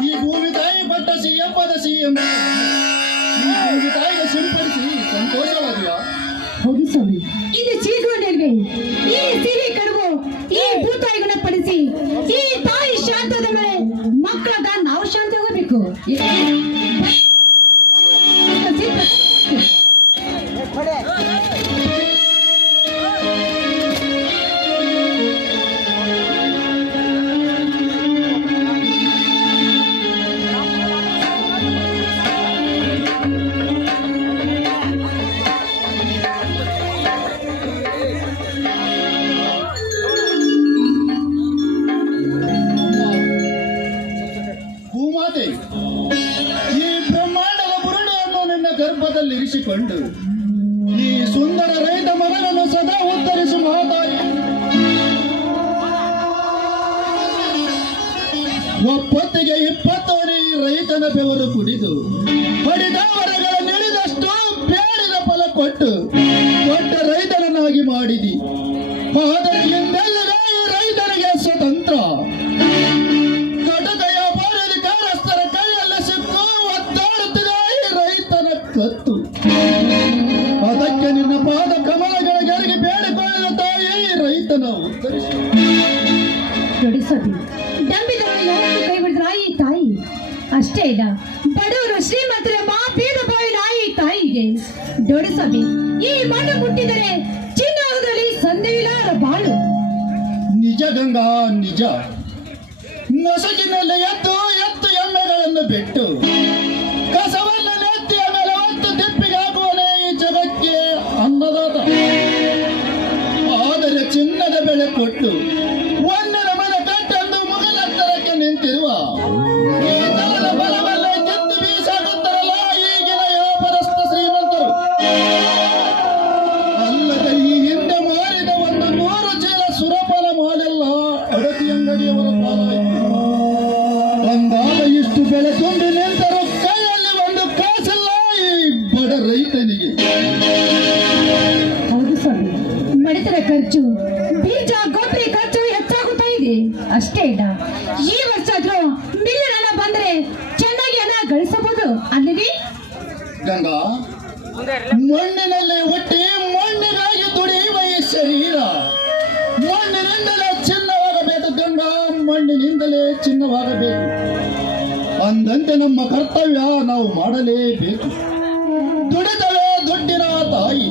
ಈ ಭೂಮಿ ತಾಯಿ ಪಟ್ಟ ಸಿ ಎಂಬದ ಸಿ ಎಂಬ ಈ ಭೂಮಿ ತಾಯಿಗೆ ಸಿಂಪಡಿಸಿ ಸಂತೋಷವಾದಿಯಾ ಹೌದು ಸ್ವಾಮಿ ಇದು ಚೀಗುವನಲ್ವೇ ಈ ಸಿಹಿ ಕಡುಬು ಈ ಭೂತಾಯಿಗಳ ಪಡಿಸಿ ಈ ತಾಯಿ ಶಾಂತದ ಮೇಲೆ ಮಕ್ಕಳಾದ ನಾವು ಶಾಂತಿ ಹೋಗಬೇಕು ಬೆವರು ಕುಡಿದು, ಹೊಡೆದ ಮರಗಳ ನೆನೆದಷ್ಟು ಬೇಡಿದ ಫಲ ಕೊಟ್ಟು, ದೊಡ್ಡ ರೈತರನ್ನಾಗಿ ಮಾಡಿದಿ. ಆದರೆ ಎಂದೆಲ್ಲದ ಈ ರೈತನಿಗೆ ಸ್ವತಂತ್ರ. ಕಟಕ ವ್ಯಾಪಾರಾಧಿಕಾರಸ್ಥರ ಕೈಯಲ್ಲಿ ಸಿಕ್ಕು ಒತ್ತಾಡುತ್ತಿದೆ ರೈತನ ಕತ್ತು. ಸ್ವಾಮಿ ಈ ಮಣ್ಣು ಮುಟ್ಟಿದರೆ ಚಿನ್ನ ಸಂದೇಹ ಬಾಳು. ನಿಜ ಗಂಗಾ ನಿಜ. ಇಷ್ಟು ನಿಂತರು ಕೈಯಲ್ಲಿ ಒಂದು ಕಾಸಿಲ್ಲ ಈ ಬಡ ರೈತನಿಗೆ. ಹೌದು ಸ್ವಾಮಿ. ಮಡಿತರ ಖರ್ಚು ಬೀಜ ಗೊಬ್ಬರ ಖರ್ಚು ಹೆಚ್ಚಾಗುತ್ತಾ ಇದೆ. ಅಷ್ಟೇ ಇಲ್ಲ ಈ ವರ್ಷ ಆದ್ರೂ ಮಿಲ್ಲಿನ ಹಣ ಬಂದ್ರೆ ಚೆನ್ನಾಗಿ ಹಣ ಗಳಿಸಬಹುದು ಅಲ್ಲಿವಿ? ಗಂಗಾ ಮಣ್ಣಿನಲ್ಲಿ ಹುಟ್ಟಿ ಮಣ್ಣಿನಾಗಿ ದುಡಿಯುವ ಈ ಶರೀರ. ಮಣ್ಣಿನಿಂದಲೇ ಚಿನ್ನವಾಗಬೇಕು ಗಂಗಾ ಮಣ್ಣಿನಿಂದಲೇ ಚಿನ್ನವಾಗಬೇಕು. ಅಂದಂತೆ ನಮ್ಮ ಕರ್ತವ್ಯ ನಾವು ಮಾಡಲೇಬೇಕು. ದುಡಿದಳೆ ದುಡ್ಡಿನ ತಾಯಿ.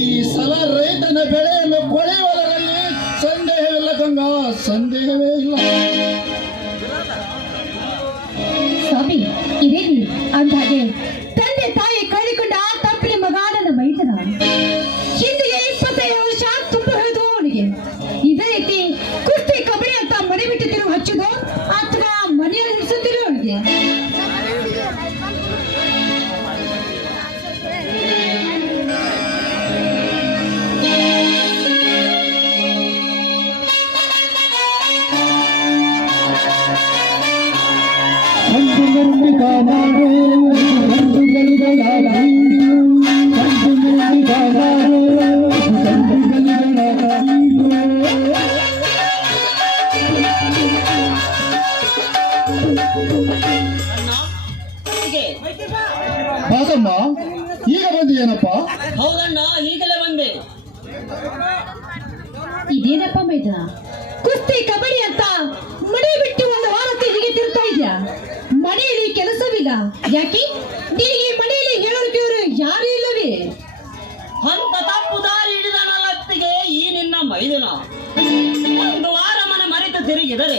ಈ ಸಲ ರೈತನ ಬೆಳೆಯನ್ನು ಕೊಳೆಯುವುದರಲ್ಲಿ ಸಂದೇಹವಿಲ್ಲ ಗಂಗಾ, ಸಂದೇಹವೇ ಇಲ್ಲ. ಸ್ವಾಮಿ ಇದೇನಿ ಅಂದಾಗೆ ಬಾಸಮ್ಮ ಈಗ ಬಂದಿಯೇನಪ್ಪ ಹೌದಣ್ಣ ಈಗಲೇ ಬಂದೆ. ಇದೇನಪ್ಪ ಮೇಜ? ಕುಸ್ತಿ ಕಬಡ್ಡಿ ಅಂತ ಮನೆ ಬಿಟ್ಟು ಒಂದು ವಾರ ಹೀಗೆ ತಿರ್ತಾ ಇದ್ಯಾ? ಮನೆಯಲ್ಲಿ ಕೆಲಸವಿಲ್ಲ ಯಾಕೆ? ನಿನಗೆ ಮನೆಯಲ್ಲಿ ಹೇಳೋರು ಕೇಳೋರು ಯಾರು ಇಲ್ಲವೇ? ಅಂತ ತಪ್ಪು ದಾರಿ ಹಿಡಿದಿಗೆ ಈ ನಿನ್ನ ಮೈದುನ. ಒಂದು ವಾರ ಮನೆ ಮರೆತು ತಿರುಗಿದರೆ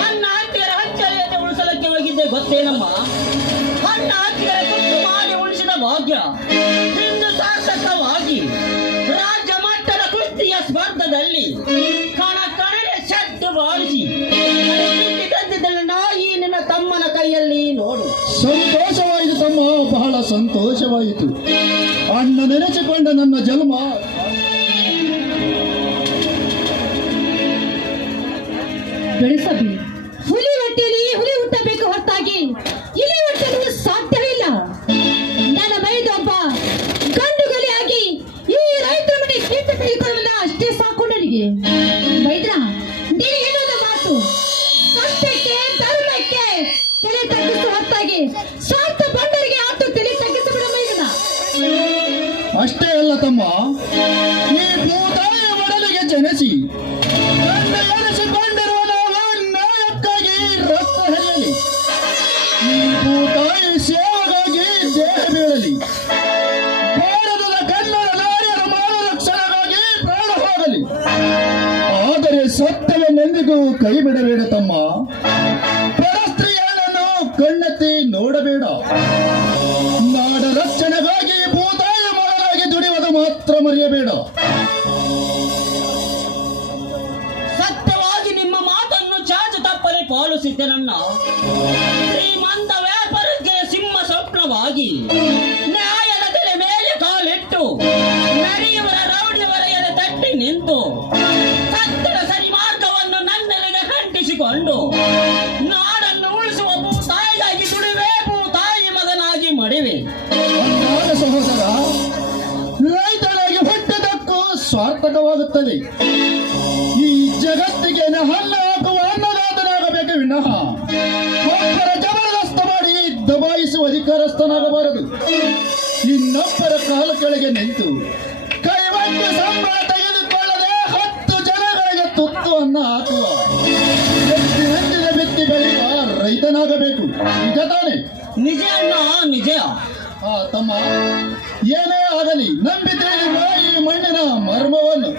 ನನ್ನ ಹತ್ತಿರ ಹಚ್ಚರಿಯತೆ ಉಳಿಸಲಕ್ಕೆ ಹೋಗಿದ್ದೆ ಗೊತ್ತೇನಮ್ಮ? ಅಣ್ಣ ಹತ್ತಿರ ಭಾಗ್ಯ ಇಂದು ಸಾರ್ಥಕವಾಗಿ ರಾಜ್ಯ ಮಟ್ಟದ ಕುಸ್ತಿಯ ಸ್ಪರ್ಧದಲ್ಲಿ ಕಣ ಕಣನೆ ಸಟ್ಟು ಬಾರಿಸಿ ಈ ನಿನ್ನ ತಮ್ಮನ ಕೈಯಲ್ಲಿ ನೋಡು. ಸಂತೋಷವಾಯಿತು ತಮ್ಮ ಬಹಳ ಸಂತೋಷವಾಯಿತು. ಅಣ್ಣ ನೆನೆಸಿಕೊಂಡ ನನ್ನ ಜನ್ಮ. ಬೆಳೆಸಬಿ ಅಷ್ಟೇ ಅಲ್ಲ ತಮ್ಮ, ಈ ಭೂತಾಯ ಮಡಲಿಗೆ ಜನಸಿ ಎನಿಸಿಕೊಂಡಿರುವ ನಾವು ನ್ಯಾಯಕ್ಕಾಗಿ ರಕ್ತ ಹರಿಯಲಿ ಈ ಭೂತಾಯಿ ಸೇವೆಗಾಗಿ ದೇಹ ಬೀಳಲಿ. ಭಾರತದ ಕನ್ನಡ ನಾರಿಯರ ಮಾನ ರಕ್ಷಣೆಗಾಗಿ ಪ್ರಾಣ ಹೋಗಲಿ. ಆದರೆ ಸತ್ಯವನ್ನೆಂದಿಗೂ ಕೈ ಬಿಡಬೇಡ ತಮ್ಮ. ಪರಸ್ತ್ರೀಯರನ್ನು ಕಣ್ಣೆತ್ತಿ ನೋಡಬೇಡ. ನಾಡ ರಕ್ಷಣೆಗಾಗಿ ಮಾತ್ರ ಮರೆಯಬೇಡ. ಸತ್ಯವಾಗಿ ನಿಮ್ಮ ಮಾತನ್ನು ಚಾಚು ತಪ್ಪದೆ ಪಾಲಿಸಿದ್ದೆನನ್ನ ಶ್ರೀಮಂತ ವ್ಯಾಪಾರಕ್ಕೆ ಸಿಂಹ ಸ್ವಪ್ನವಾಗಿ ನ್ಯಾಯದ ತಲೆ ಮೇಲೆ ಕಾಲಿಟ್ಟು, ನರಿಯವರ ಎದೆ ತಟ್ಟಿ ನಿಂತು ಸ್ವಾರ್ಥಕವಾಗುತ್ತದೆ ಈ ಜಗತ್ತಿಗೆ ಹಲ್ಲ ಹಾಕುವ ಅನ್ನದಾತನಾಗಬೇಕು ವಿನಃ. ಒಬ್ಬರ ಜಬರದಸ್ತ ಮಾಡಿ ದಬಾಯಿಸುವ ಅಧಿಕಾರಸ್ಥನಾಗಬಾರದು. ಇನ್ನೊಬ್ಬರ ಕಾಲ ಕೆಳಗೆ ನಿಂತು ಕೈವಟ್ಟು ಸಂಬಳ ತೆಗೆದುಕೊಳ್ಳದೆ ಹತ್ತು ಜನಗಳಿಗೆ ತುತ್ತು ಅನ್ನ ಹಾಕುವ. ಹಂದಿನ ಬಿತ್ತಿ ಬೆಳೆಯುವ ರೈತನಾಗಬೇಕು. ನಿಜ ತಾನೆ? ನಿಜ ಅಣ್ಣ ನಿಜ. ಆ ತಮ್ಮ ಏನೇ ಆಗಲಿ ನಂಬಿದ್ದೇನೆ ಈ ಮಣ್ಣಿನ ಮರ್ಮವನ್ನು.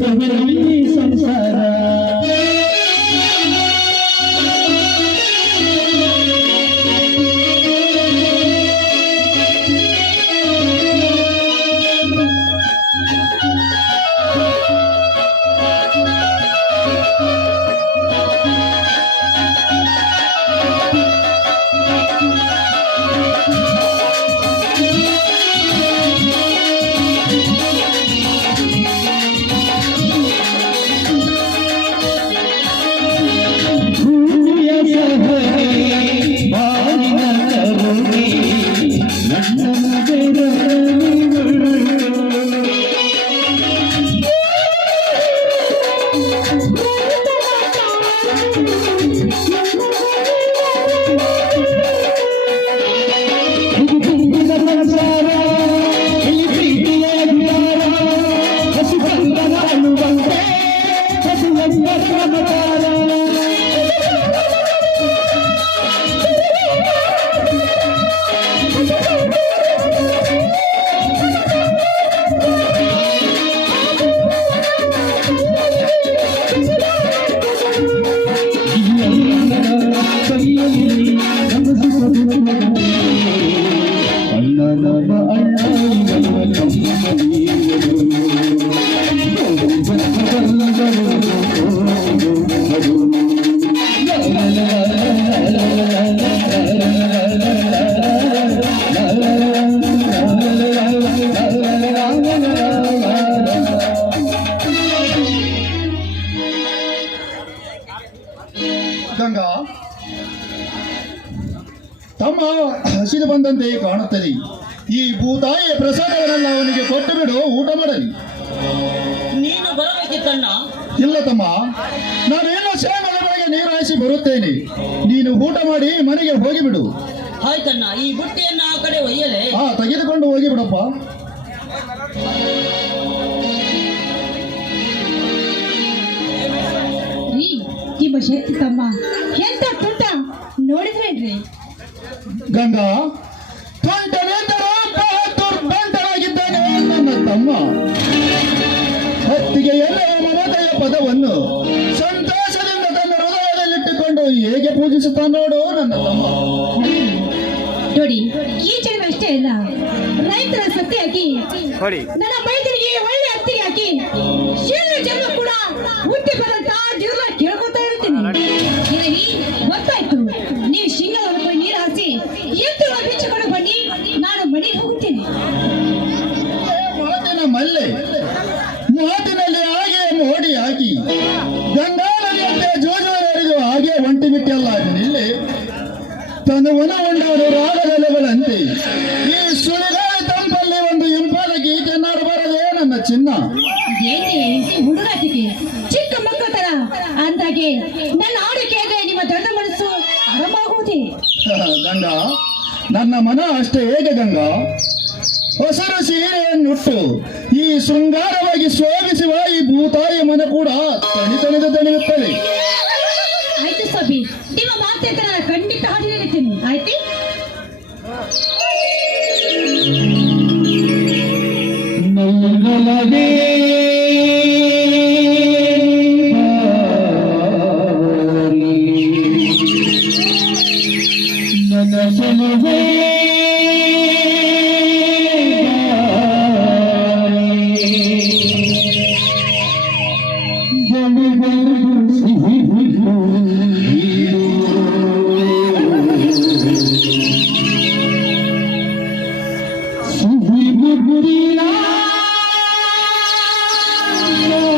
Muchas gracias. ಹಸಿದು ಬಂದಂತೆ ಕಾಣುತ್ತದೆ. ಈ ಭೂತಾಯಿಯ ಪ್ರಸಾದಗಳನ್ನ ಅವನಿಗೆ ಕೊಟ್ಟು ಬಿಡು ಊಟ ಮಾಡಲಿ. ನೀನು ಬರಬೇಕಿತ್ತಣ್ಣ ಇಲ್ಲ ತಮ್ಮ. ನಾನು ಎಲ್ಲ ಸೇವದ ಮನೆಗೆ ನೀರು ಹಾಯಿಸಿ ಬರುತ್ತೇನೆ. ನೀನು ಊಟ ಮಾಡಿ ಮನೆಗೆ ಹೋಗಿಬಿಡು ಆಯ್ತಣ್ಣ ಈ ಬುಟ್ಟಿಯನ್ನು ಆ ಕಡೆ ಒಯ್ಯಲೆ? ಹಾ ತೆಗೆದುಕೊಂಡು ಹೋಗಿಬಿಡಪ್ಪ ರೀ ನಿಮ್ಮ ಶಕ್ತಿ ತಮ್ಮ. ಎಂತ ತುಂಟ ನೋಡಿದ್ರೇನ್ರಿ? ಗಂಗಾ ದುರ್ಬಂಟನಾಗಿದ್ದಾನೆ ನನ್ನ ತಮ್ಮ. ಹತ್ತಿಗೆ ಎಲ್ಲವೂ ಮಮತೆಯ ಪದವನ್ನು ಸಂತೋಷದಿಂದ ತನ್ನ ಹೃದಯದಲ್ಲಿಟ್ಟುಕೊಂಡು ಹೇಗೆ ಪೂಜಿಸುತ್ತಾ ನೋಡು ನನ್ನ ತಮ್ಮ. ನೋಡಿ ಈ ಜನ್ಮ ಅಷ್ಟೇ ಅಲ್ಲ ರೈತರ ಸತ್ಯ ಹಾಕಿ ನನ್ನ ಮೈದರಿಗೆ ಒಳ್ಳೆ ಹತ್ತಿಗೆ ಹಾಕಿ ಶೀಘ್ರ ಜನ್ಮ ಕೂಡ ಹುಟ್ಟಿ ಬರಂತ ಜೀವನ ತನುವನ ಉಂಡವರು ರಾಗದಲೆಗಳಂತೆ ಈ ಸುಳಿಗಾಳಿ ತಂಪಲ್ಲಿ ಒಂದು ಇಂಪಾದ ಗೀತೆಯನ್ನಾಡಬಾರದೇ ನನ್ನ ಚಿನ್ನ. ಏನೇ ಹುಡುಗಾಟಿಕೆ. ಚಿಕ್ಕ ಮಕ್ಕಳ ತರ. ಅಂದಾಗೆ ನನ್ನ ಹಾಡು ಕೇಳಿದ್ರೆ ನಿಮ್ಮ ದೊಡ್ಡ ಮನಸ್ಸು ಆರಾಮಾಗುವುದೇ ಗಂಗಾ ನನ್ನ ಮನ ಅಷ್ಟೇ ಹೇಗೆ ಗಂಗಾ? ಹೊಸರು ಸೀರೆಯನ್ನುಟ್ಟು ಈ ಶೃಂಗಾರವಾಗಿ ಶೋಭಿಸುವ ಈ ಭೂತಾಯಿ ಮನ ಕೂಡ ತಣಿತಣಿದು ತಣಿಯುತ್ತದೆ. ಸಬಿ ನಿಮ್ಮ ಮಾತೈತೆ ಖಂಡಿತ ಹಾಡು ಹೇಳ್ತೀನಿ. ಆಯ್ತು? ಮಂಗಲವೇ you.